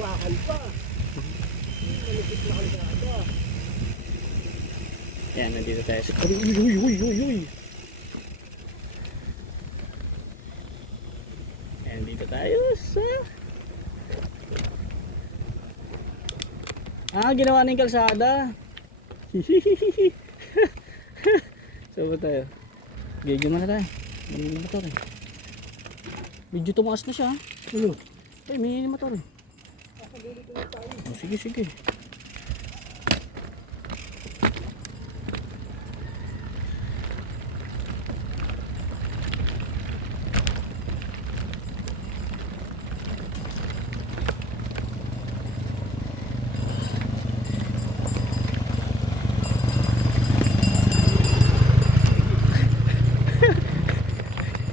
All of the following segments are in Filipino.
bakal pa. Malupit na kalsada. Yan, nandito tayo sa... Uy. Yan, dito tayo sa... ginawa na yung kalsada. So ba tayo? Gigil muna tayo. May motor eh. Medyo tumaas na siya. Ano? Ay, may motor eh. Sige.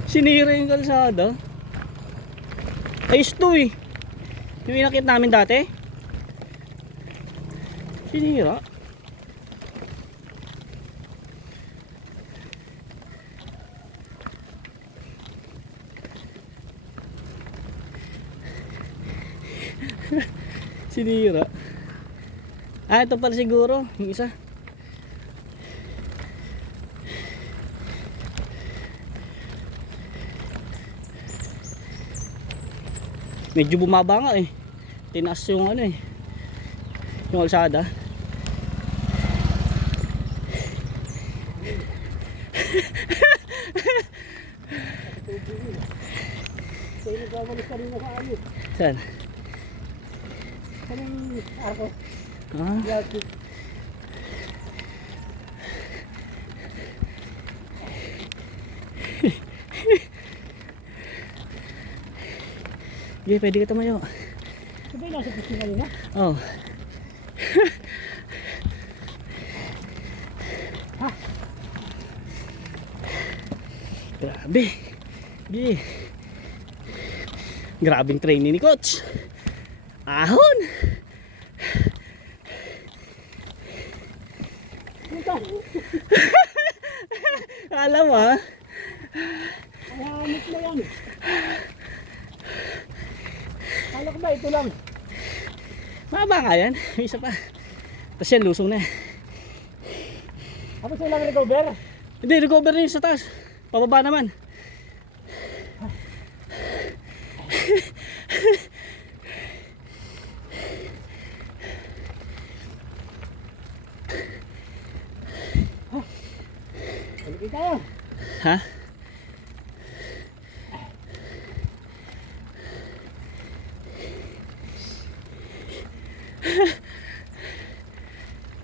Sinira yung kalsada. Ayos to eh. Yung inakit namin dati. Sinira. Sinira. Ito pala siguro yung isa. Medyo bumaba nga eh. Tinaas yung ano eh. Yung kalsada. Kaya nagkamalis ka rin na sa alis. Saan? Saan yung arko? Ah. Okay, pwede ka tumayo. Sabay nasa piscina rin na? Oh. Ha? Grabe. Okay. Grabing training ni coach. Ahon. Alam mo ha? Ang hanip mo yan. Kala ko ba ito lang? Mababa nga yan. May isa pa. Tapos yan, lusong na. Tapos silang recover? Hindi, recover na yun sa taas. Pababa naman. Balik tayo. Ha?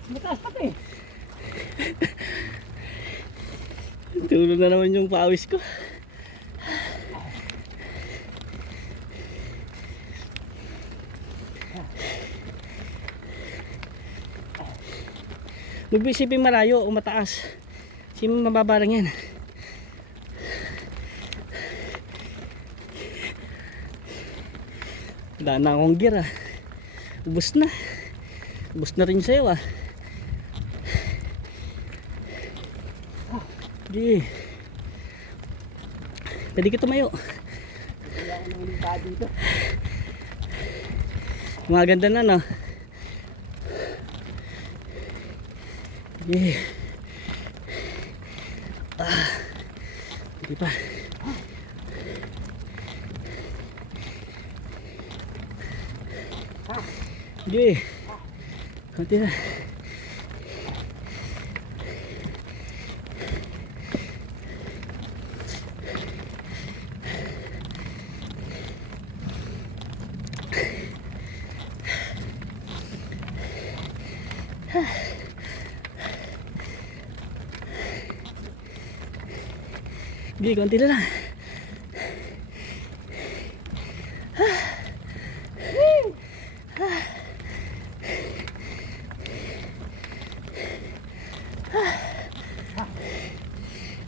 Mataas pa eh. Tulog na naman yung pawis ko. Magbisipin malayo o mataas. Kasi mababa lang yan. Wala na akong gear ah. Ubus na. Ubus na rin sa'yo ah. Di. Pwede ka tumayo. Wala ko nang ulit dito. Maganda na no. Yeah. Hindi pa. Yeah. Kunti na. Sige, konti na lang.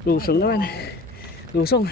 Lusong naman. Lusong.